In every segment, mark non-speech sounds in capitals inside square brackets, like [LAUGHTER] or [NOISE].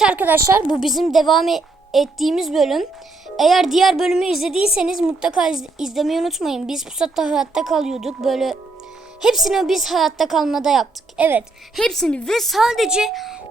Evet arkadaşlar bu bizim devam e- ettiğimiz bölüm. Eğer diğer bölümü izlediyseniz mutlaka iz- izlemeyi unutmayın. Biz Pusat'ta hayatta kalıyorduk. Böyle hepsini biz hayatta kalmada yaptık. Evet hepsini ve sadece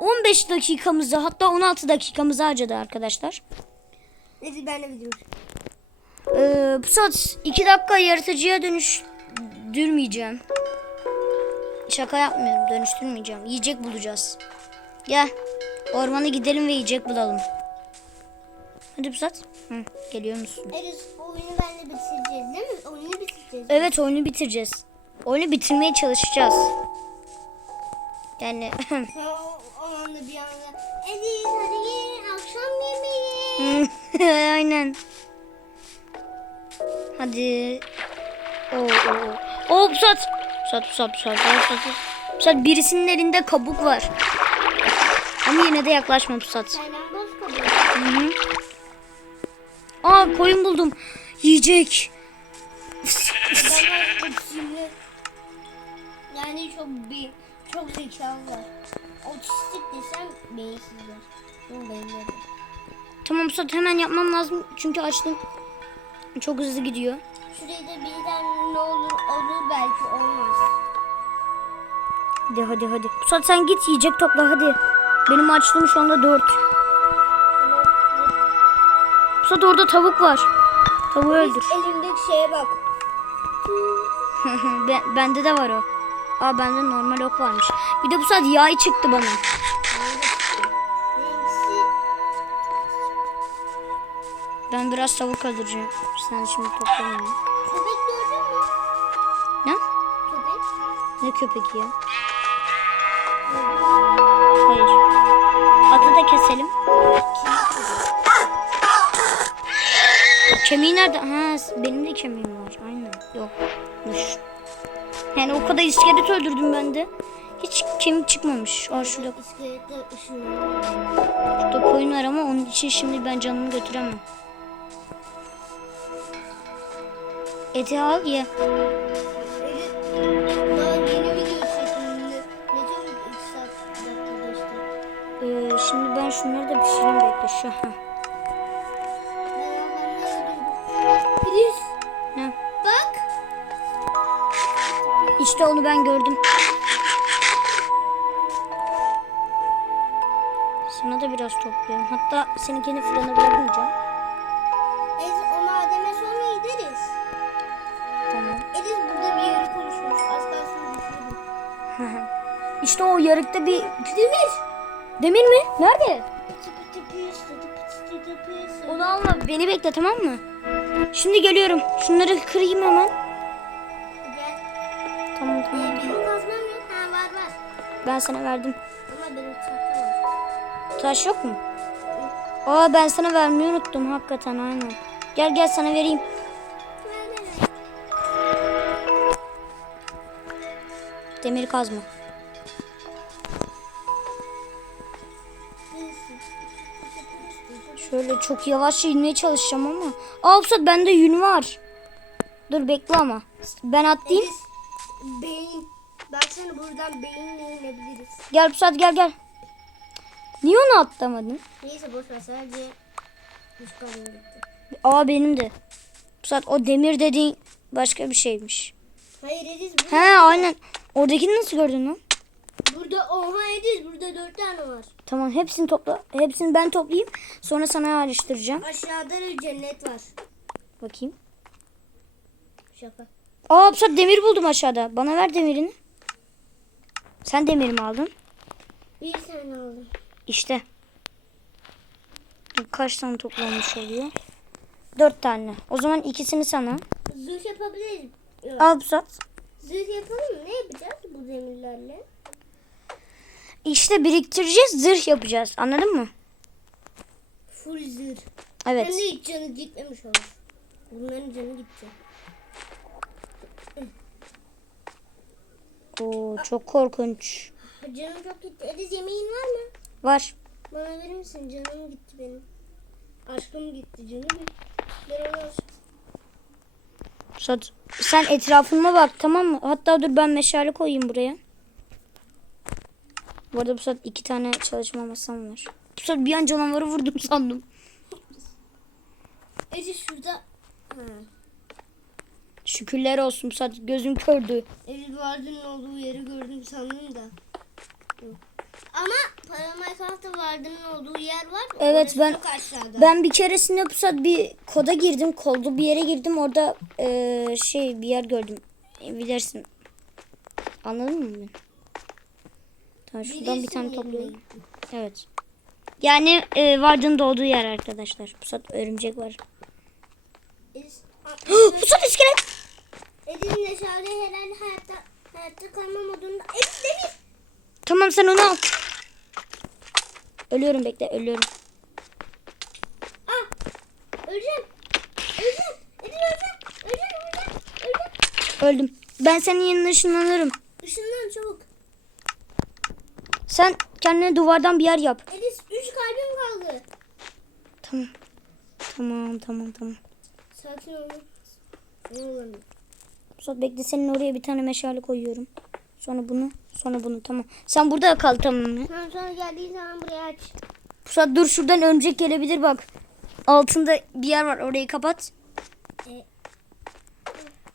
15 dakikamızı hatta 16 dakikamızı harcadı arkadaşlar. Neyse ben de biliyorum. Ee, Pusat 2 dakika yaratıcıya dönüştürmeyeceğim. Şaka yapmıyorum dönüştürmeyeceğim. Yiyecek bulacağız. Gel. Ormana gidelim ve yiyecek bulalım. Hadi Pusat. Hı, geliyor musun? Bu oyunu benle bitireceğiz değil mi? Oyunu bitireceğiz. Evet oyunu bitireceğiz. Oyunu bitirmeye çalışacağız. Yani [LAUGHS] anda bir anda. Eris hadi gelin akşam yemeği. [LAUGHS] aynen. Hadi. Oo, oo. Oo Pusat. Pusat Pusat Pusat. Pusat, Pusat. Pusat birisinin elinde kabuk var. Ama yine de yaklaşma Pusat. Hı hı. Aa koyun buldum. Yiyecek. Yani çok bir çok zekalılar. Otistik desem beyinsizler. Bunun beyinleri. Tamam Pusat hemen yapmam lazım. Çünkü açtım. Çok hızlı gidiyor. Şuraya da birden ne olur olur belki olmaz. Hadi hadi hadi. Pusat sen git yiyecek topla hadi. Benim açlığım şu anda 4. Tamam. Pusat orada tavuk var. Tavuğu öldür. Elimdeki şeye bak. [LAUGHS] ben, bende de var o. Aa bende normal ok varmış. Bir de Pusat yay çıktı bana. Ben biraz tavuk öldüreceğim. Sen şimdi toplamayın. köpek gördün mü? Ne? Köpek. Ne köpek ya? Hayır. Atı da keselim. Kemiği nerede? Ha, benim de kemiğim var. Aynen. Yokmuş. Yani o kadar iskelet öldürdüm ben de. Hiç kemik çıkmamış. Aa şurada, şurada koyun var ama onun için şimdi ben canımı götüremem. Eti al ye. Şunları da pişireyim bekle şu. Öldürdüm. Filiz. Ne? Bak. İşte onu ben gördüm. Sana da biraz topluyorum. Hatta seninkini fırına bırakmayacağım. Biz o mademe sonra gideriz. Tamam. Ediz burada bir yeri konuşmuş. Az kalsın işte o yarıkta bir... Demir. Demir mi? Nerede? Onu alma. Beni bekle tamam mı? Şimdi geliyorum. Şunları kırayım hemen. Gel. Tamam Ee, tamam. benim kazmam yok. Ha var var. Ben sana verdim. Ama benim tahta var. Taş yok mu? Aa ben sana vermeyi unuttum hakikaten aynen. Gel gel sana vereyim. Ver, ver, ver. Demir kazma. Şöyle çok yavaşça inmeye çalışacağım ama. Aa Pusat bende yün var. Dur bekle ama. Ben atlayayım. Ediz, beyin. Baksana buradan beyinle inebiliriz. Gel Pusat gel gel. Niye onu atlamadın? Neyse boş ver sadece gitti. Aa benim de. Pusat o demir dediğin başka bir şeymiş. Hayır Ediz He aynen. Oradakini nasıl gördün lan? Burada oha Ediz burada dört tane var. Tamam hepsini topla. Hepsini ben toplayayım. Sonra sana ayrıştıracağım. Aşağıda da cennet var. Bakayım. Şaka. Aa Pusat demir buldum aşağıda. Bana ver demirini. Sen demirimi aldın. Bir tane aldım. İşte. Kaç tane toplanmış oluyor? Dört tane. O zaman ikisini sana. Zırh yapabiliriz. Al Pusat. Zırh yapalım mı? Ne yapacağız bu demirlerle? İşte biriktireceğiz. Zırh yapacağız. Anladın mı? Full zırh. Evet. Hem de hiç canı gitmemiş olur. Bunların canı gitti. Oo, çok korkunç. Canım çok gitti. Ediz yemeğin var mı? Var. Bana verir misin? Canım gitti benim. Aşkım gitti canım. Ben onu. Pusat, sen etrafıma bak tamam mı? Hatta dur ben meşale koyayım buraya. Bu arada Pusat iki tane çalışma masam var. Pusat bir an canavarı vurdum sandım. Ece şurada. Ha. Şükürler olsun Pusat gözüm kördü. Elif Vardın'ın olduğu yeri gördüm sandım da. Ama Minecraft'ta Vardın'ın olduğu yer var. Evet, Orası ben-. Ben bir keresinde Pusat bir koda girdim. Koldu bir yere girdim. Orada eee, şey bir yer gördüm. E, Bilirsin. Anladın mı beni? Tamam şuradan bir tane gittim. Evet. Yani e, Vardın doğduğu yer arkadaşlar. Pusat örümcek var. Pusat iskelet. Edin Neşale herhalde hayatta hayatta kalma modunda. Elif demir. Tamam sen onu al. Ölüyorum bekle ölüyorum. Ah. Öleceğim. Öleceğim. Edin. Öleceğim. Öleceğim. Öleceğim. Öldüm. Ben senin yanına ışınlanırım. Işınlan çabuk. Sen kendine duvardan bir yer yap. Edis 3 kalbim kaldı. Tamam. Tamam tamam tamam. Sakin olun. Ne olalım? Pusat bekle senin oraya bir tane meşale koyuyorum. Sonra bunu sonra bunu tamam. Sen burada kal tamam mı? Tamam sonra geldiği zaman buraya aç. Pusat dur şuradan örümcek gelebilir bak. Altında bir yer var orayı kapat. E,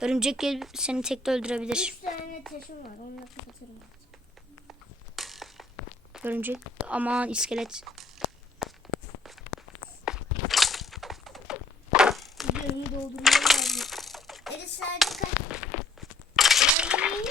Örümcek gelip seni tekte öldürebilir. 3 tane taşım var. Onunla kapatırım. Örümcek aman iskelet. Gidiyorum doldurmaya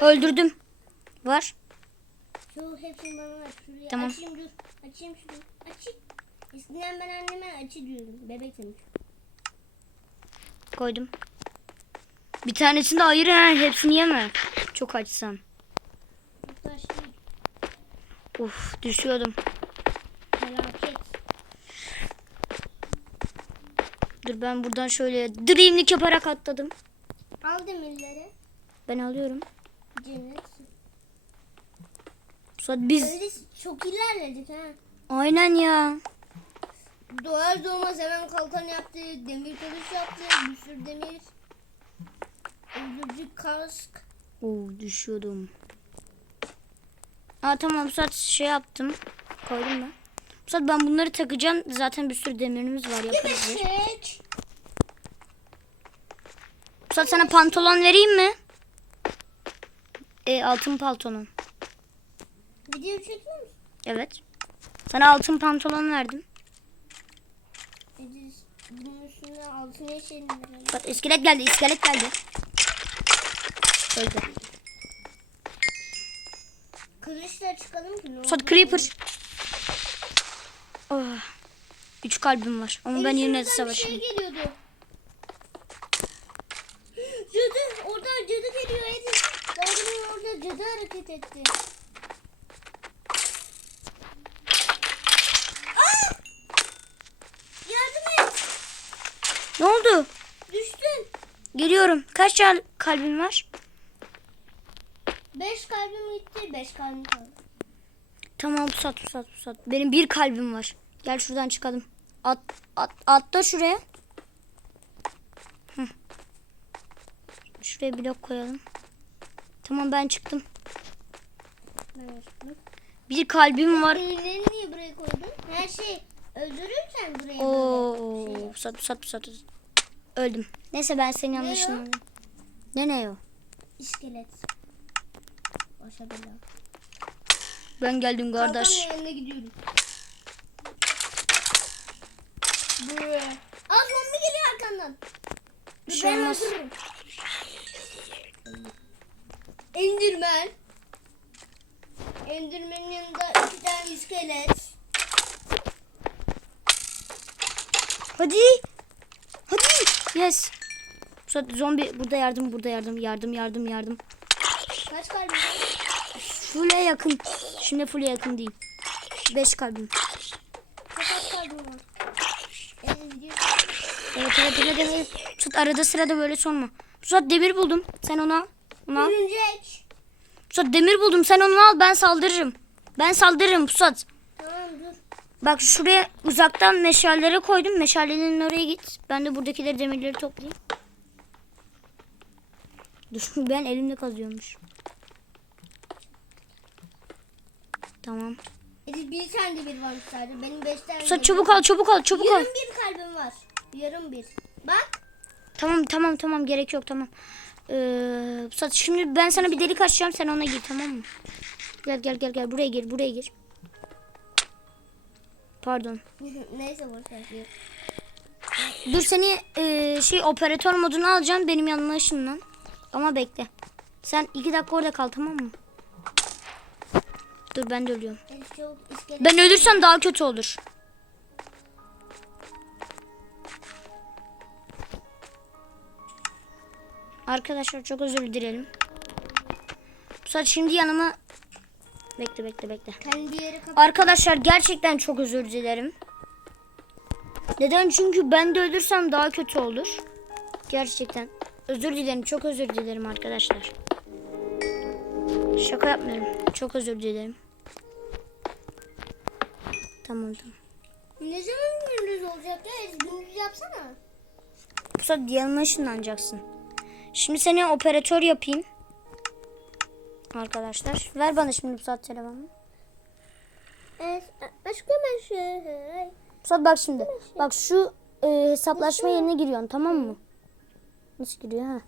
Öldürdüm. Var. Şu hepsini bana ver. Şuraya Tamam. açayım dur. Açayım şunu. Açayım. Eskiden ben anneme açı diyordum. Bebek demiş. Koydum. Bir tanesini de ayır ha. Hepsini yeme. Çok açsan. Uf düşüyordum. Felaket. Dur ben buradan şöyle dreamlik yaparak atladım. Al demirleri. Ben alıyorum. Cennet. Sonra biz Öyle çok ilerledik ha. aynen ya. Doğar doğmaz hemen kalkan yaptı. Demir kılıç yaptı. Bir sürü demir. Öldürücü kask. Oo düşüyordum. Aa tamam bu saat şey yaptım. Koydum ben. Bu saat ben bunları takacağım. Zaten bir sürü demirimiz var yaparız. Bu saat sana pantolon vereyim mi? E, altın pantolon. Video çekiyor musun? Evet. Sana altın pantolon verdim. Edis bunun üstüne altın yeşilini verelim. Bak iskelet geldi, iskelet geldi. Öldü. Kılıçla çıkalım ki ne olur. Saat creeper. Oh. Üç kalbim var. Ama ben yine de savaşırım. Şey geliyordu. Cadı orada cadı geliyor Edis. Daha orada cadı hareket etti. Aa! Yardım et. Ne oldu? Düştün. Geliyorum. Kaç kal- kalbin var? Beş kalbim gitti. Beş kalbim kaldı. Tamam pusat pusat pusat. Benim bir kalbim var. Gel şuradan çıkalım. At, at, atla şuraya. Hı. Şuraya blok koyalım. Tamam ben çıktım. Ben açtım. Bir kalbim var. Demirleri niye buraya koydun? Her şey öldürürsen buraya Oo, böyle şey. pusat pusat pusat. Öldüm. Neyse ben senin yanlışını. Ne ne o? İskelet. Bela. Ben geldim kardeş. Kalkanla yanına gidiyorum. Buraya. Aa zombi geliyor arkandan. Bir şey ben olmaz. öldürürüm. Enderman. Enderman'in yanında iki tane iskelet. Hadi. Hadi. Yes. Zombi burada yardım burada yardım yardım yardım yardım. Kaç kalbim? Full'e yakın. Şimdi full'e yakın değil. 5 kalbim. Kaç kalbim var? Evet. Evet evet evet. Pusat arada sırada böyle sorma. Pusat demir buldum. Sen onu al. Onu al. Örümcek. Pusat demir buldum. Sen onu al. Ben saldırırım. Ben saldırırım Pusat. Tamam dur. Bak şuraya uzaktan meşalleri koydum. Meşalenin oraya git. Ben de buradakileri demirleri toplayayım. Dur [LAUGHS] ben elimde kazıyormuş. Tamam. Edi bir tane de bir varmış sadece. Benim beş tane. De- çabuk al çabuk al çabuk al. Yarım bir kalbim var. Yarım bir. Bak. Tamam tamam tamam gerek yok tamam. Ee, Pusat şimdi ben sana bir delik açacağım sen ona gir tamam mı? Gel gel gel gel buraya gir buraya gir. Pardon. [LAUGHS] Neyse boş ver. Gir. Dur seni e, şey operatör moduna alacağım benim yanıma ışınlan. Ama bekle. Sen iki dakika orada kal tamam mı? Dur ben de ölüyorum. Ben ölürsem daha kötü olur. Arkadaşlar çok özür dilerim. Pusat şimdi yanıma... Bekle bekle bekle. Arkadaşlar gerçekten çok özür dilerim. Neden? Çünkü ben de ölürsem daha kötü olur. Gerçekten. Özür dilerim. Çok özür dilerim arkadaşlar. Şaka yapmıyorum. Çok özür dilerim. Tamam tamam. Ne zaman gündüz olacak ya? Gündüz yapsana. Pusat yanına ışınlanacaksın. Şimdi seni operatör yapayım. Arkadaşlar. Ver bana şimdi Pusat telefonunu. Evet. Başka bir şey. Pusat bak şimdi. Bak şu e, hesaplaşma yerine giriyorsun tamam mı? Nasıl giriyor ha?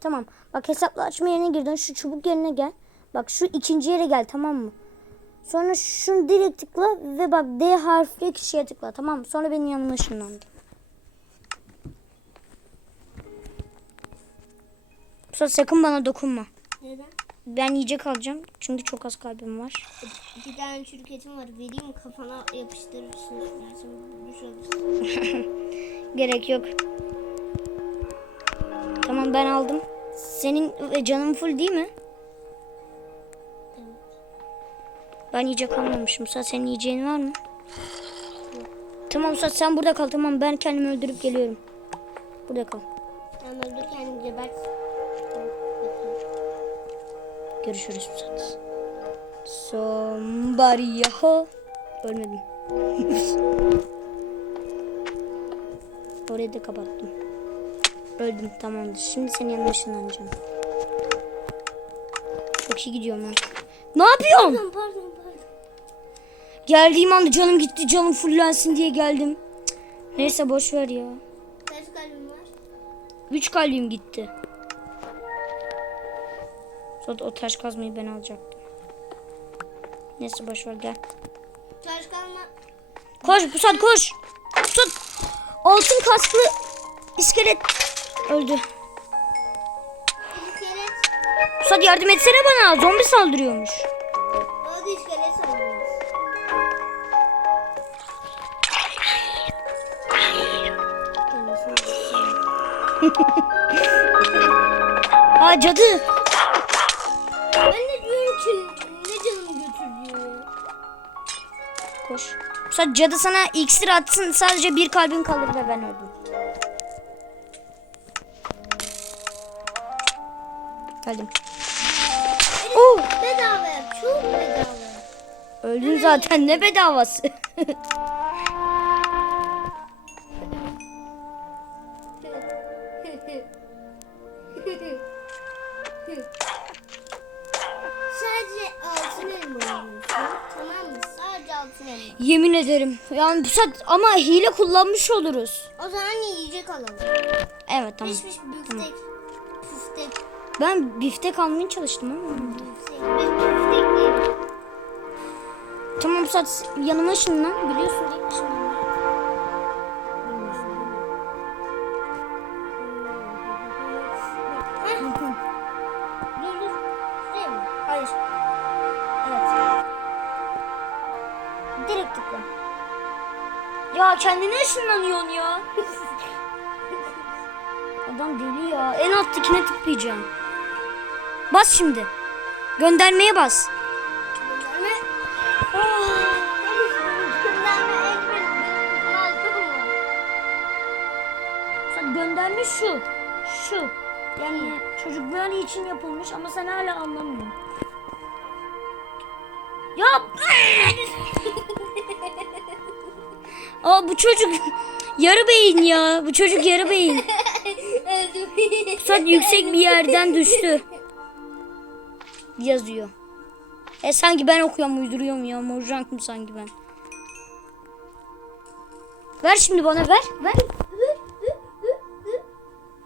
Tamam. Bak hesaplaşma yerine girdin. Şu çubuk yerine gel. Bak şu ikinci yere gel tamam mı? Sonra şunu direkt tıkla ve bak D harfli kişiye tıkla tamam mı? Sonra benim yanıma ışınlandı. Pusat sakın bana dokunma. Neden? Ben yiyecek alacağım. Çünkü çok az kalbim var. Bir tane şirketim var. Vereyim kafana yapıştırırsın. [LAUGHS] Gerek yok. Tamam ben aldım. Senin e, canın full değil mi? Evet. Ben yiyecek almamışım. Musa senin yiyeceğin var mı? Tamam Musa sen burada kal. Tamam ben kendimi öldürüp geliyorum. Burada kal. Ben öldürken gebert. Görüşürüz Musa. Somebody yaho. Ölmedim. [LAUGHS] Orayı da kapattım. Öldüm tamamdır. Şimdi senin yanına ışınlanacağım. Çok iyi gidiyorum ha. Ne yapıyorsun? Pardon pardon pardon. Geldiğim anda canım gitti. Canım fullensin diye geldim. Cık. Neyse boş ver ya. Kaç kalbim var? Üç kalbim gitti. Sonra o taş kazmayı ben alacaktım. Neyse boş ver gel. Taş kalma. Koş Pusat koş. Pusat. Altın kasklı iskelet öldü. Pusat yardım etsene bana. Zombi saldırıyormuş. Da iskelet sanırız. [LAUGHS] Aa cadı. Ben de diyorum ki ne canımı ya. Koş. Pusat cadı sana iksir atsın. Sadece bir kalbin kalır ve ben öldüm. Geldim. Oo, Bedava yap. Çok bedava. öldün zaten ne bedavası. [LAUGHS] Sadece altın elma. Tamam mı? Sadece altın elma. Yemin ederim. Yani Pusat ama hile kullanmış oluruz. O zaman yiyecek alalım. Evet tamam. Pişmiş büftek. Püftek. Ben biftek almaya çalıştım ama. Tamam Pusat yanıma ışınlan. Biliyorsun değil mi mı? Hayır. Evet. Direkt tıkla. Ya kendine ışınlanıyorsun ya. [LAUGHS] Adam deli ya. En alttakine tıklayacağım. Bas şimdi. Göndermeye bas. Gönderme. Sen gönderme şu. Şu. Yani çocuklar için yapılmış ama sen hala anlamıyorsun. Ya Aa bu çocuk [LAUGHS] yarı beyin ya. Bu çocuk yarı beyin. [LAUGHS] Pusat yüksek bir yerden düştü. Yazıyor. E sanki ben okuyorum uyduruyorum ya. Morjank sanki ben? Ver şimdi bana ver. Ver.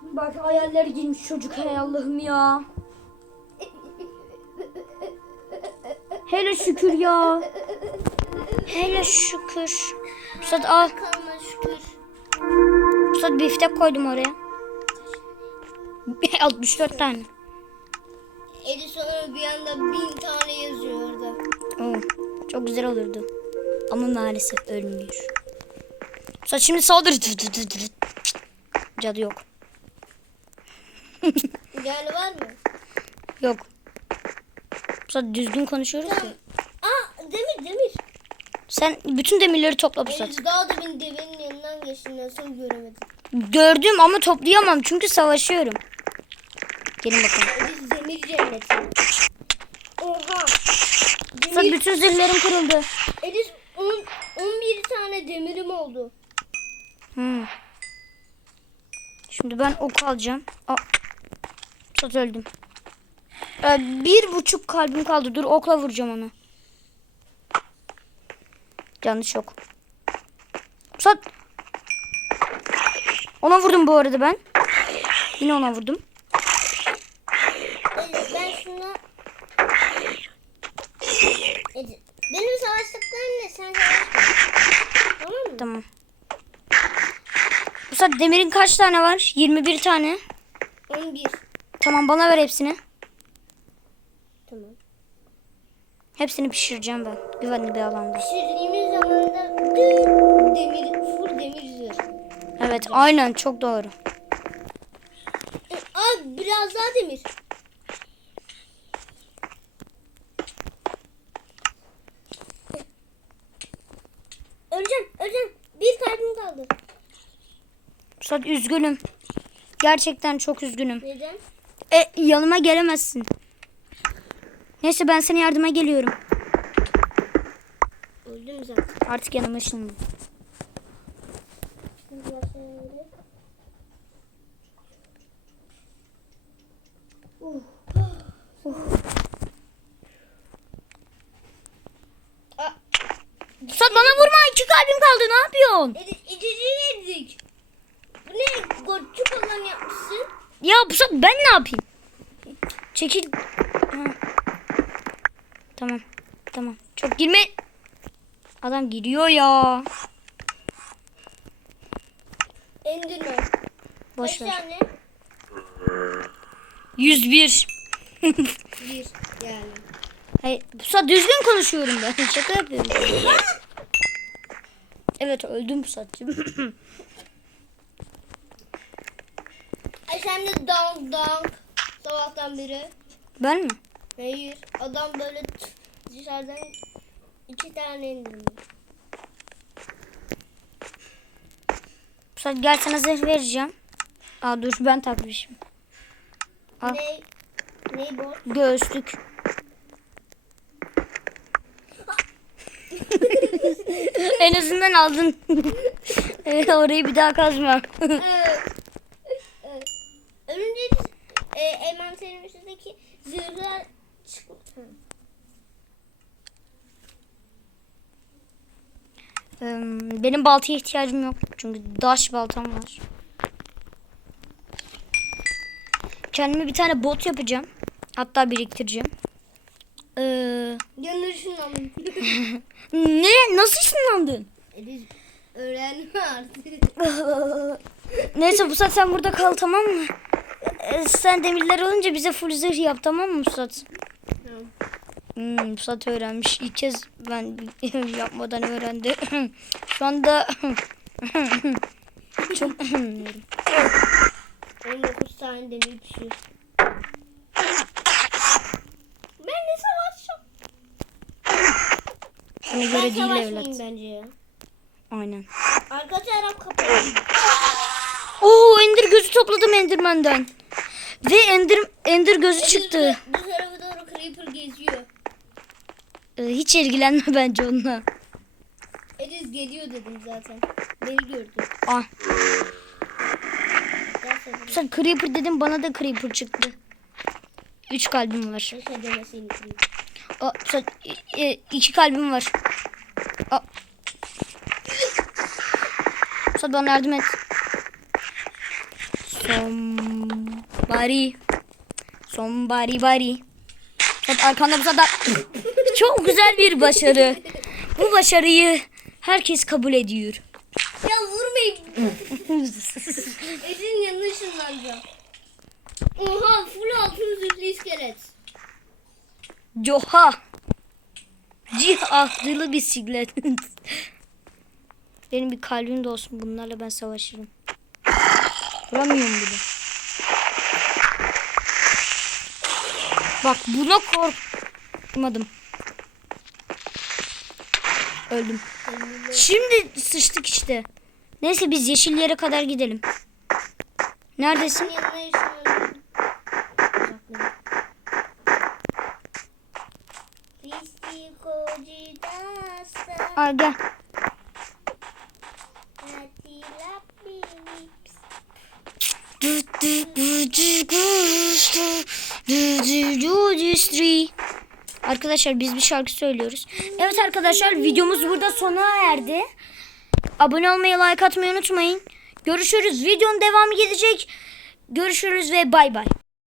Bak hayaller girmiş çocuk hay Allah'ım ya. Hele şükür ya. Hele şükür. Pusat al. Pusat biftek koydum oraya. [LAUGHS] 64 tane. Edi sonra bir anda bin tane yazıyor orada. Oo, çok güzel olurdu. Ama maalesef ölmüyor. Pusat şimdi saldır. Cadı yok. [LAUGHS] Yani var mı? Yok. Pusat düzgün konuşuyoruz ya. Aa demir demir. Sen bütün demirleri topla Pusat. Edi daha da bin devenin yanından geçti nasıl göremedim. Gördüm ama toplayamam çünkü savaşıyorum. Gelin bakalım. Demir cenneti. Oha. Demir. bütün zırhlarım kırıldı. 10 11 tane demirim oldu. Hmm. Şimdi ben ok alacağım. Aa. Pusat öldüm. Ee, bir buçuk kalbim kaldı. Dur okla vuracağım onu. Yanlış yok. Pusat. Ona vurdum bu arada ben. Yine ona vurdum. Edi ben şuna Edi benim savaştıklarım ne sen savaşma. Tamam mı? Tamam. Pusat demirin kaç tane var? 21 tane. 11. Tamam bana ver hepsini. Tamam. Hepsini pişireceğim ben. Güvenli bir alanda. Pişirdiğimiz zaman da demir, full demir zırh. Evet aynen çok doğru. E, Abi biraz daha demir. Öleceğim, öleceğim. Bir kalbim kaldı. Pusat üzgünüm. Gerçekten çok üzgünüm. Neden? E yanıma gelemezsin. Neyse ben sana yardıma geliyorum. Öldüm zaten. Artık yanıma ışınlan. Aa, Pusat bana vurma iki kalbim kaldı ne yapıyorsun? Bu Gotçu falan yapmışsın. Ya Pusat ben ne yapayım? Çekil. Ha. Tamam. Tamam. Çok girme. Adam giriyor ya. Enderman. Boş Kaç ver. tane? 101. Bir yani. Hayır, Pusat düzgün konuşuyorum ben. Şaka yapıyorum. [LAUGHS] Evet öldüm Pusat'cığım. Ay sen de dank dank. Sabahtan beri. ben mi? Hayır. Adam böyle dışarıdan iki tane indirmiş. Pusat gel sana zırh vereceğim. Aa dur ben takmışım. Al. Ne? Ne bu? Göğüslük. [LAUGHS] en azından aldın. Ee, [LAUGHS] Orayı bir daha kazma. evet. evet. Önce e, envanterin üstündeki. Hı. Ee, Benim baltaya ihtiyacım yok. Çünkü daş baltam var. Kendime bir tane bot yapacağım. Hatta biriktireceğim. Ee, Yanına ışınlandım. [LAUGHS] ne? Nasıl ışınlandın? e öğrenme artık. [LAUGHS] Neyse Pusat sen burada kal tamam mı? Ee, sen demirler olunca bize full zırh yap tamam mı Pusat? Tamam. Hmm, Pusat öğrenmiş. İlk kez ben [LAUGHS] yapmadan öğrendi. [CLEARS THROAT] Şu anda [CLEARS THROAT] çok [CLEARS THROAT] 19 tane demir pişiyor. Ben ne savaşacağım? Ben göre değil evlat. bence ya. Aynen. Arka taraf kapalı. Oo Ender gözü topladım Enderman'den. Ve Ender Ender gözü çıktı. Bu tarafa doğru Creeper geziyor. Ee, hiç ilgilenme [LAUGHS] bence onunla. Ediz geliyor dedim zaten. Beni gördü. Ah. Sen creeper dedim bana da creeper çıktı. Üç kalbim var. Aa, sen, e, e, iki kalbim var. Aa. Sen bana yardım et. Somebody. Somebody body. Sen arkanda bu sefer çok güzel bir başarı. Bu başarıyı herkes kabul ediyor. Ya vurmayın. Esin yanına ışınlanacağım. Oha full altın zırhlı iskelet. Coha. Cihahlı bisiklet. Benim bir kalbim de olsun. Bunlarla ben savaşırım. Vuramıyorum bile. Bak buna korkmadım. Öldüm. Şimdi sıçtık işte. Neyse biz yeşil yere kadar gidelim. Neredesin? Aa, gel. Arkadaşlar biz bir şarkı söylüyoruz. Evet arkadaşlar videomuz burada sona erdi. Abone olmayı, like atmayı unutmayın. Görüşürüz. Videonun devamı gelecek. Görüşürüz ve bay bay.